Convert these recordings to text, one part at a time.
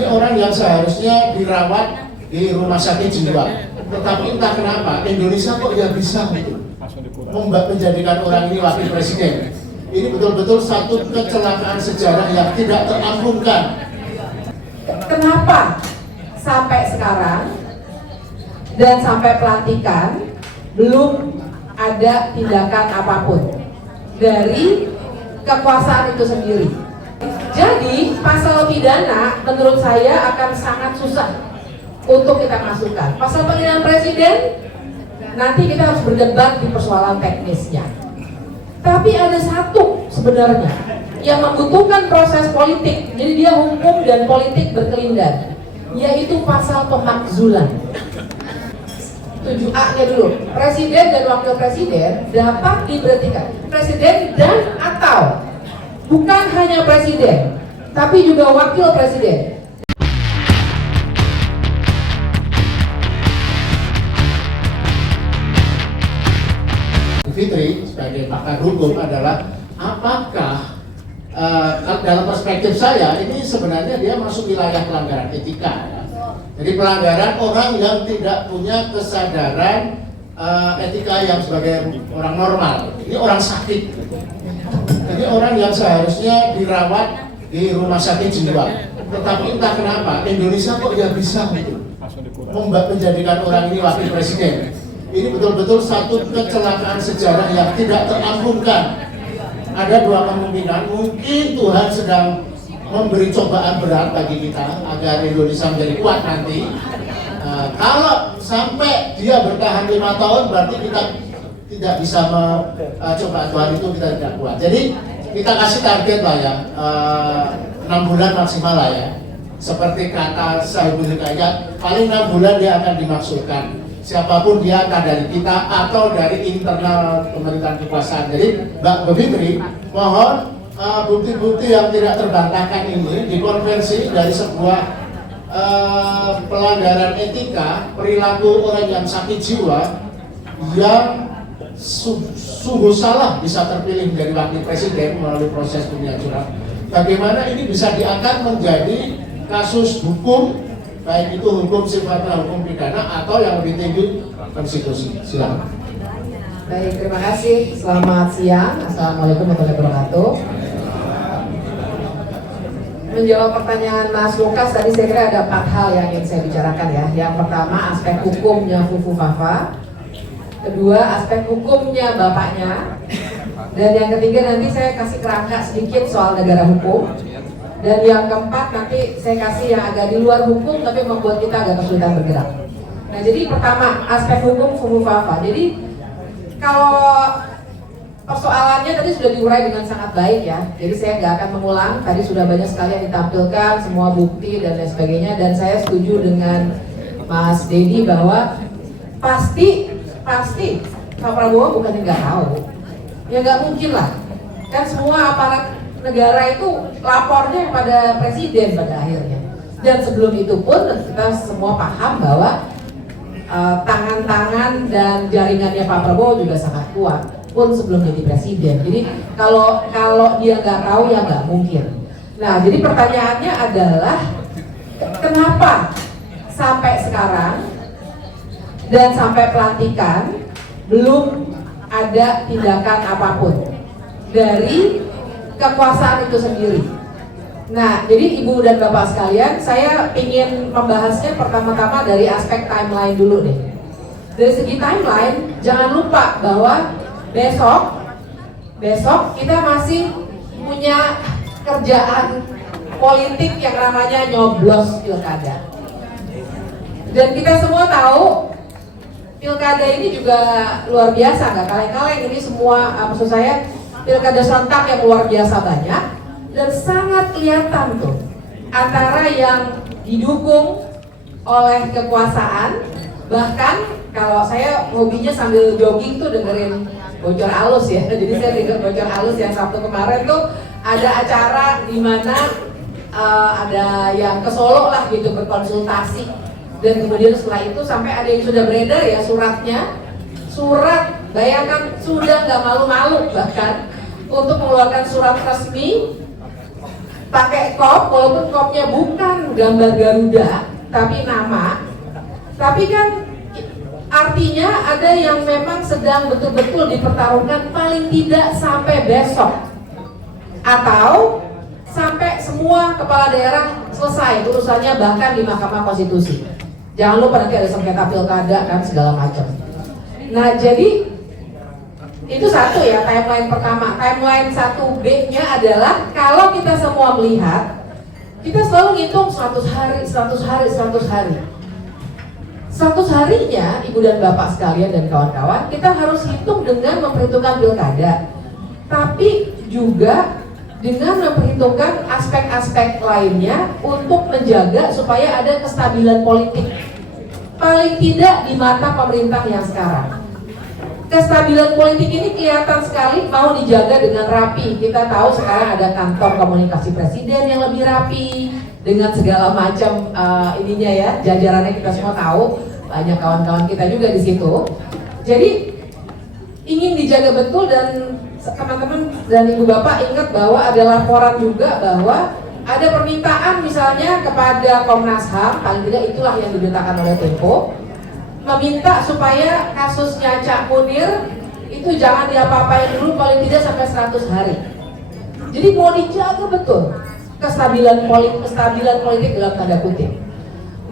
Ini orang yang seharusnya dirawat di rumah sakit jiwa, tetapi entah kenapa Indonesia kok ya bisa menjadikan orang ini wakil presiden. Ini betul-betul satu kecelakaan sejarah yang tidak terampunkan. Kenapa sampai sekarang dan sampai pelantikan belum ada tindakan apapun dari kekuasaan itu sendiri? Jadi pasal pidana menurut saya akan sangat susah untuk kita masukkan. Pasal penghinaan presiden nanti kita harus berdebat di persoalan teknisnya. Tapi ada satu sebenarnya yang membutuhkan proses politik, jadi dia hukum dan politik berkelindan, yaitu pasal pemakzulan. 7A-nya dulu, presiden dan wakil presiden dapat diberhentikan. Presiden dan atau, bukan hanya presiden, tapi juga wakil presiden. Fitri sebagai pakar hukum adalah apakah dalam perspektif saya ini sebenarnya dia masuk wilayah pelanggaran etika ya. Jadi pelanggaran orang yang tidak punya kesadaran etika yang sebagai orang normal. Ini orang sakit. Jadi orang yang seharusnya dirawat di rumah sakit jiwa, tetapi entah kenapa Indonesia kok ya bisa menjadikan orang ini wakil presiden. Ini betul-betul satu kecelakaan sejarah yang tidak terampunkan. Ada dua kemungkinan, mungkin Tuhan sedang memberi cobaan berat bagi kita agar Indonesia menjadi kuat nanti. Kalau sampai dia bertahan 5 tahun, berarti kita tidak bisa cobaan Tuhan itu kita tidak kuat. Jadi kita kasih target lah ya, 6 bulan maksimal lah ya. Seperti kata Sahibul Hikayat, paling 6 bulan dia akan dimaksudkan. Siapapun dia, akan dari kita atau dari internal pemerintahan kekuasaan. Jadi Mbak Bivitri, mohon bukti-bukti yang tidak terbantahkan ini dikonversi dari sebuah pelanggaran etika, perilaku orang yang sakit jiwa yang sungguh salah bisa terpilih menjadi wakil presiden melalui proses pemilihan curang. Bagaimana ini bisa diangkat menjadi kasus hukum, baik itu hukum sifatnya hukum pidana atau yang lebih tinggi konstitusi. Silakan. Baik, terima kasih. Selamat siang. Assalamualaikum warahmatullahi wabarakatuh. Menjawab pertanyaan Mas Lukas tadi, saya kira ada 4 hal yang ingin saya bicarakan ya. Yang pertama aspek hukumnya Fufu Fafa, kedua aspek hukumnya bapaknya, dan yang ketiga nanti saya kasih kerangka sedikit soal negara hukum. Dan yang keempat nanti saya kasih yang agak di luar hukum tapi membuat kita agak kesulitan bergerak. Nah, jadi pertama aspek hukum Fufu Fafa. Jadi kalau persoalannya tadi sudah diurai dengan sangat baik ya. Jadi saya nggak akan mengulang. Tadi sudah banyak sekali yang ditampilkan, semua bukti dan lain sebagainya. Dan saya setuju dengan Mas Dedi bahwa pasti Pak Prabowo bukannya nggak tahu. Ya nggak mungkin lah. Kan semua aparat negara itu lapornya kepada presiden pada akhirnya. Dan sebelum itu pun kita semua paham bahwa tangan-tangan dan jaringannya Pak Prabowo juga sangat kuat pun sebelum jadi presiden. Jadi kalau dia nggak tahu ya nggak mungkin. Nah, jadi pertanyaannya adalah kenapa sampai sekarang dan sampai pelantikan belum ada tindakan apapun dari kekuasaan itu sendiri. Nah, jadi Ibu dan Bapak sekalian, saya ingin membahasnya pertama-tama dari aspek timeline dulu deh. Dari segi timeline, jangan lupa bahwa besok kita masih punya kerjaan politik yang namanya nyoblos pilkada. Dan kita semua tahu pilkada ini juga luar biasa, nggak kaleng-kaleng. Ini semua, maksud saya, pilkada serentak yang luar biasa banyak dan sangat kelihatan tuh antara yang didukung oleh kekuasaan, bahkan kalau saya hobinya sambil jogging tuh dengerin bocor alus ya. Jadi saya dengar bocor alus yang Sabtu kemarin tuh ada acara di mana ada yang ke Solo lah gitu berkonsultasi, dan kemudian setelah itu sampai ada yang sudah beredar ya surat, bayangkan sudah nggak malu-malu bahkan untuk mengeluarkan surat resmi pakai kop, walaupun kopnya bukan gambar Garuda tapi nama, tapi kan artinya ada yang memang sedang betul-betul dipertaruhkan paling tidak sampai besok atau sampai semua kepala daerah selesai urusannya, bahkan di Mahkamah Konstitusi. Jangan lupa nanti ada sengketa pilkada kan segala macam. Nah jadi itu satu ya, timeline pertama. Timeline 1B-nya adalah kalau kita semua melihat, kita selalu ngitung 100 hari, 100 hari, 100 hari. 100 harinya Ibu dan Bapak sekalian dan kawan-kawan, kita harus hitung dengan memperhitungkan pilkada, tapi juga dengan memperhitungkan aspek-aspek lainnya untuk menjaga supaya ada kestabilan politik. Paling tidak di mata pemerintah yang sekarang. Kestabilan politik ini kelihatan sekali mau dijaga dengan rapi. Kita tahu sekarang ada kantor komunikasi presiden yang lebih rapi dengan segala macam ininya ya, jajarannya kita semua tahu, banyak kawan-kawan kita juga di situ. Jadi ingin dijaga betul, dan teman-teman dan ibu bapak ingat bahwa ada laporan juga bahwa ada permintaan misalnya kepada Komnas HAM, paling tidak itulah yang diberitakan oleh Tempo, meminta supaya kasusnya Cak Munir itu jangan diapa-apain dulu paling tidak sampai 100 hari. Jadi mau dijaga betul kestabilan politik dalam tanda kutip.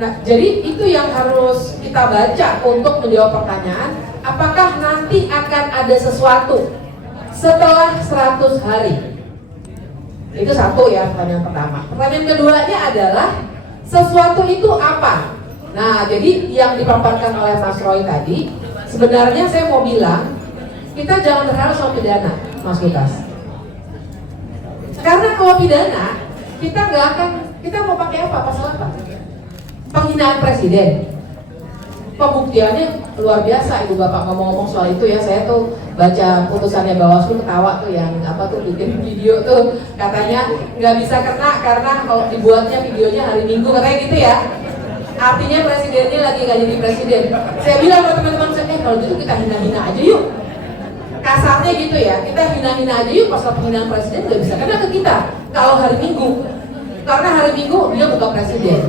Nah, jadi itu yang harus kita baca untuk menjawab pertanyaan, apakah nanti akan ada sesuatu setelah 100 hari? Itu satu ya, pertanyaan pertama. Pertanyaan keduanya adalah sesuatu itu apa? Nah, jadi yang dipaparkan oleh Mas Roy tadi, sebenarnya saya mau bilang, kita jangan berharap soal pidana, Mas Lukas. Karena kalau pidana, kita mau pakai apa? Pasal apa? Penghinaan presiden. Pembuktiannya luar biasa, ibu bapak ngomong-ngomong soal itu ya. Saya tuh baca putusannya Bawaslu ketawa tuh, yang apa tuh bikin video tuh katanya nggak bisa kena karena kalau dibuatnya videonya hari Minggu, katanya gitu ya. Artinya presidennya lagi nggak jadi presiden. Saya bilang sama teman-teman saya, kalau gitu kita hina-hina aja yuk. Kasarnya gitu ya, kita hina-hina aja yuk, pasal penghinaan presiden nggak bisa kena ke kita kalau hari Minggu, karena hari Minggu dia bukan presiden.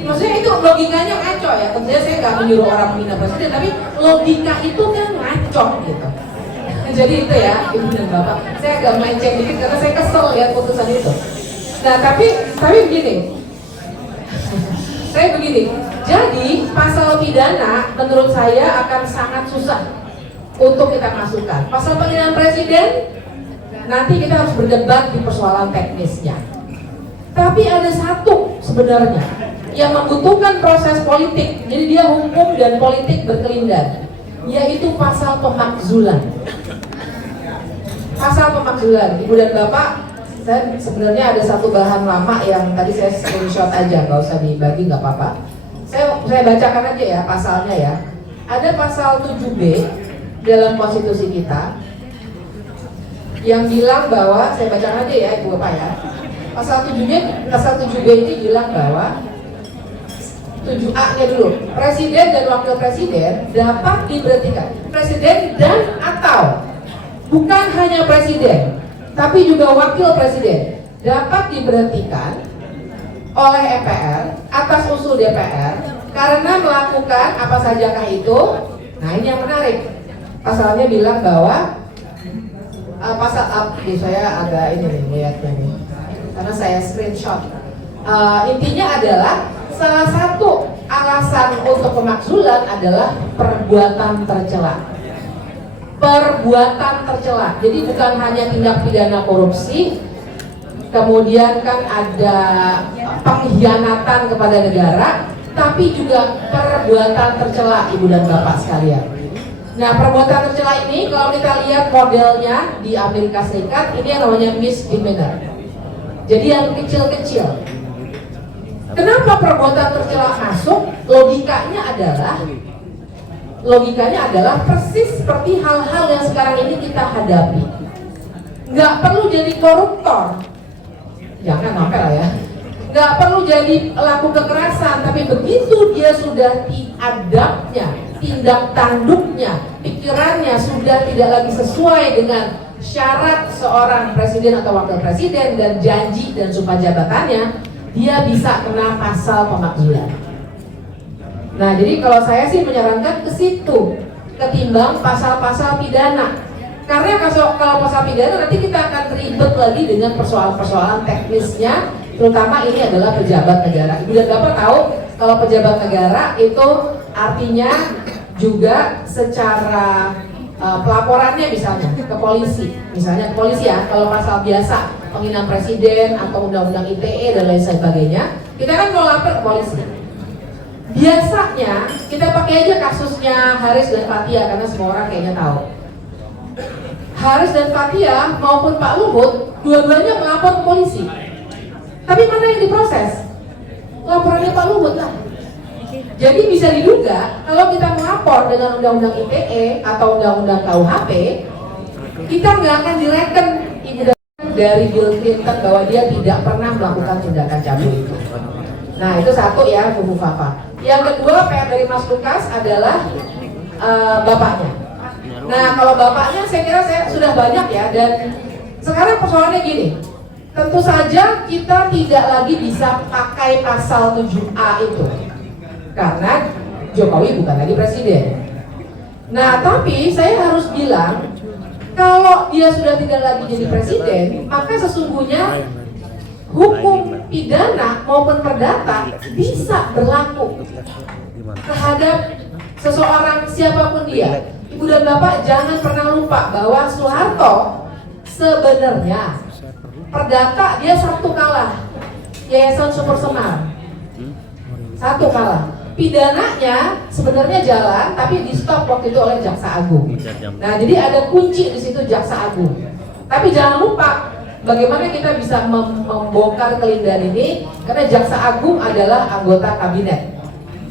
Maksudnya itu logikanya ngaco ya. Tentunya saya nggak menyuruh orang menghina presiden, tapi logika itu kan ngaco gitu. Jadi itu ya, ibu dan bapak, saya agak melenceng dikit karena saya kesel lihat putusan itu. Nah tapi begini, saya begini. Jadi pasal pidana menurut saya akan sangat susah untuk kita masukkan. Pasal penghinaan presiden nanti kita harus berdebat di persoalan teknisnya. Tapi ada satu sebenarnya yang membutuhkan proses politik, jadi dia hukum dan politik berkelindan, yaitu pasal pemakzulan. Pasal pemakzulan, ibu dan bapak, saya sebenarnya ada satu bahan lama yang tadi saya screenshot aja, nggak usah dibagi, nggak apa-apa. Saya bacakan aja ya pasalnya ya. Ada pasal 7B dalam konstitusi kita yang bilang bahwa, saya bacakan aja ya ibu bapak ya. Pasal 7B ini bilang bahwa 7A-nya dulu, presiden dan wakil presiden dapat diberhentikan. Presiden dan atau, bukan hanya presiden, tapi juga wakil presiden dapat diberhentikan oleh MPR atas usul DPR karena melakukan apa sajakah itu. Nah ini yang menarik, pasalnya bilang bahwa pasal saya agak ini nih lihatnya nih, karena saya screenshot. Intinya adalah salah satu alasan untuk pemakzulan adalah perbuatan tercela. Perbuatan tercela. Jadi bukan hanya tindak pidana korupsi, kemudian kan ada pengkhianatan kepada negara, tapi juga perbuatan tercela, ibu dan bapak sekalian. Nah, perbuatan tercela ini kalau kita lihat modelnya di Amerika Serikat, ini yang namanya misdemeanor. Jadi yang kecil-kecil. Kenapa perbuatan tercela masuk? Logikanya adalah persis seperti hal-hal yang sekarang ini kita hadapi. Nggak perlu jadi koruptor, jangan sampai lah ya. Nggak perlu jadi pelaku kekerasan, tapi begitu dia sudah adabnya, tindak tanduknya, pikirannya sudah tidak lagi sesuai dengan syarat seorang presiden atau wakil presiden dan janji dan sumpah jabatannya, dia bisa kena pasal pemakzulan. Nah, jadi kalau saya sih menyarankan ke situ ketimbang pasal-pasal pidana. Karena kalau pasal pidana nanti kita akan ribet lagi dengan persoalan-persoalan teknisnya, terutama ini adalah pejabat negara. Ibu dan Bapak tahu kalau pejabat negara itu artinya juga secara pelaporannya misalnya ke polisi, misalnya ke polisi ya, kalau pasal biasa penghinaan presiden atau undang-undang ITE dan lain sebagainya, kita kan mau lapor ke polisi. Biasanya kita pakai aja kasusnya Haris dan Fathia karena semua orang kayaknya tahu. Haris dan Fathia maupun Pak Luhut dua-duanya melapor ke polisi. Tapi mana yang diproses? Laporannya Pak Luhut lah. Jadi bisa diduga kalau kita melapor dengan undang-undang ITE atau undang-undang KUHP, kita nggak akan direken ibu dari Bill Clinton bahwa dia tidak pernah melakukan tindakan cabul itu. Nah itu satu ya, Fufu Fafa. Yang kedua PR dari Mas Lukas adalah bapaknya. Nah kalau bapaknya saya kira saya sudah banyak ya, dan sekarang persoalannya gini. Tentu saja kita tidak lagi bisa pakai pasal 7A itu karena Jokowi bukan lagi presiden. Nah tapi saya harus bilang kalau dia sudah tidak lagi jadi presiden, maka sesungguhnya hukum pidana maupun perdata bisa berlaku terhadap seseorang siapapun dia. Ibu dan Bapak jangan pernah lupa bahwa Soeharto sebenarnya perdata dia satu kalah, Yayasan Sumber Semar satu kalah. Pidananya sebenarnya jalan, tapi di stop waktu itu oleh Jaksa Agung. Nah jadi ada kunci di situ Jaksa Agung. Tapi jangan lupa bagaimana kita bisa membongkar kelindahan ini, karena Jaksa Agung adalah anggota kabinet,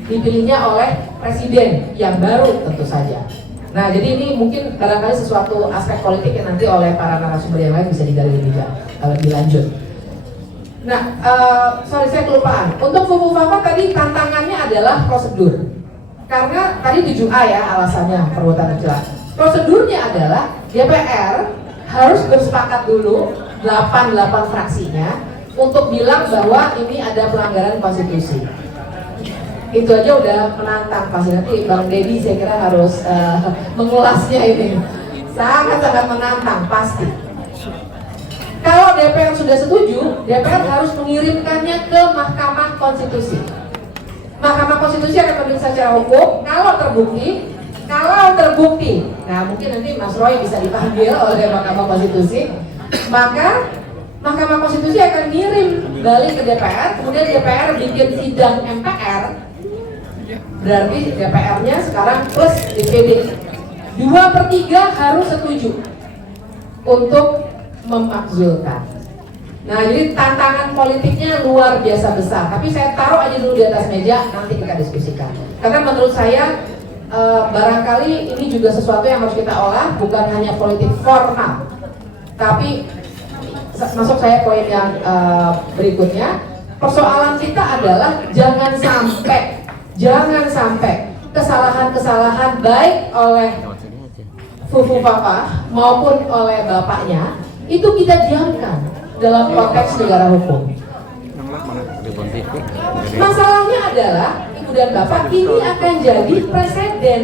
dipilihnya oleh presiden yang baru tentu saja. Nah jadi ini mungkin barangkali sesuatu aspek politik yang nanti oleh para narasumber yang lain bisa digali lebih lanjut. Nah, sorry saya kelupaan. Untuk Fufu Fafa tadi tantangannya adalah prosedur. Karena tadi 7A ya alasannya perbuatan tercela. Prosedurnya adalah DPR harus bersepakat dulu 8 fraksinya untuk bilang bahwa ini ada pelanggaran konstitusi. Itu aja udah menantang, pasti nanti Bang Deddy saya kira harus mengulasnya ini. Sangat-sangat menantang pasti. Kalau DPR sudah setuju, DPR harus mengirimkannya ke Mahkamah Konstitusi. Mahkamah Konstitusi akan memeriksa secara hukum. Kalau terbukti, nah mungkin nanti Mas Roy bisa dipanggil oleh Mahkamah Konstitusi, maka Mahkamah Konstitusi akan ngirim balik ke DPR, kemudian DPR bikin sidang MPR. Berarti DPR-nya sekarang plus DPD 2/3 harus setuju untuk memakzulkan. Nah jadi tantangan politiknya luar biasa besar. Tapi saya taruh aja dulu di atas meja, nanti kita diskusikan. Karena menurut saya barangkali ini juga sesuatu yang harus kita olah, bukan hanya politik formal. Tapi masuk saya poin yang berikutnya. Persoalan kita adalah jangan sampai kesalahan-kesalahan baik oleh Fufu Fafa maupun oleh bapaknya itu kita diamkan dalam konteks negara hukum. Masalahnya adalah Ibu dan Bapak ini akan jadi presiden.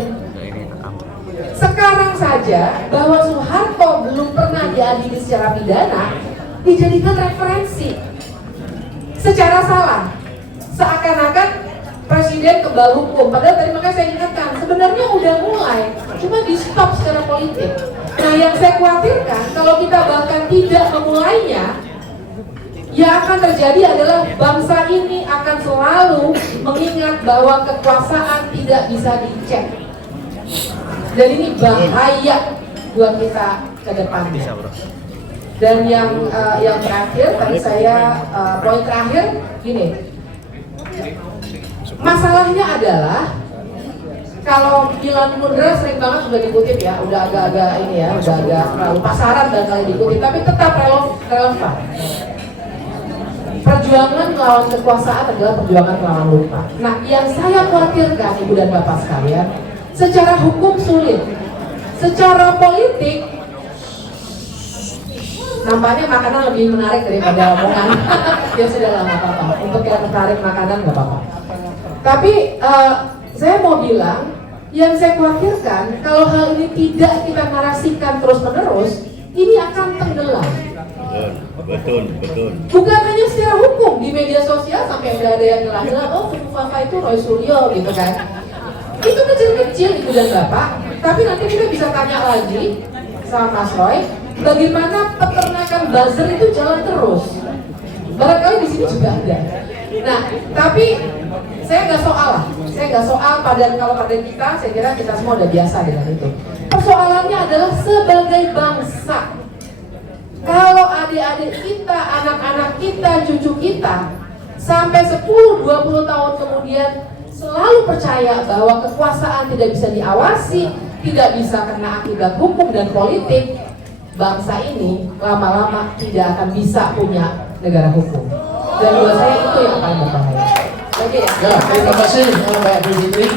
Sekarang saja bahwa Soeharto belum pernah diadili secara pidana dijadikan referensi secara salah, seakan-akan presiden kebal hukum. Padahal tadi makanya saya ingatkan sebenarnya udah mulai, cuma di stop secara politik. Nah yang saya khawatirkan kalau kita bahkan tidak memulainya, yang akan terjadi adalah bangsa ini akan selalu mengingat bahwa kekuasaan tidak bisa dicek. Dan ini bahaya buat kita ke depannya. Dan yang terakhir, tadi saya poin terakhir gini. Masalahnya adalah kalau Milan Kundera sering banget sudah dikutip ya, udah agak-agak ini ya, udah agak terlalu pasaran dan kali dikutip, tapi tetap relevan. Perjuangan melawan kekuasaan adalah perjuangan melawan lupa. Nah, yang saya khawatirkan Ibu dan Bapak sekalian, secara hukum sulit, secara politik nampaknya makanan lebih menarik daripada omongan. Ya sudah lah, nggak apa-apa. Untuk yang tertarik makanan nggak apa-apa. Tapi saya mau bilang, yang saya khawatirkan kalau hal ini tidak kita narasikan terus-menerus, ini akan tenggelam. Betul. Bukan hanya secara hukum, di media sosial sampai udah ada yang ngelah-ngelah, oh Fufu Fafa itu Roy Suryo gitu kan. Itu kecil-kecil ibu dan bapak, tapi nanti kita bisa tanya lagi sama Mas Roy, bagaimana peternakan buzzer itu jalan terus. Barangkali di sini juga ada. Nah, tapi saya nggak soal kalau pada kita, saya kira kita semua udah biasa dengan itu. Persoalannya adalah sebagai bangsa. Kalau adik-adik kita, anak-anak kita, cucu kita sampai 10-20 tahun kemudian selalu percaya bahwa kekuasaan tidak bisa diawasi, tidak bisa kena akibat hukum dan politik, bangsa ini lama-lama tidak akan bisa punya negara hukum. Dan buat saya itu yang paling berbahaya. Oke ya. Ya, terima kasih Mbak Bu Fitri.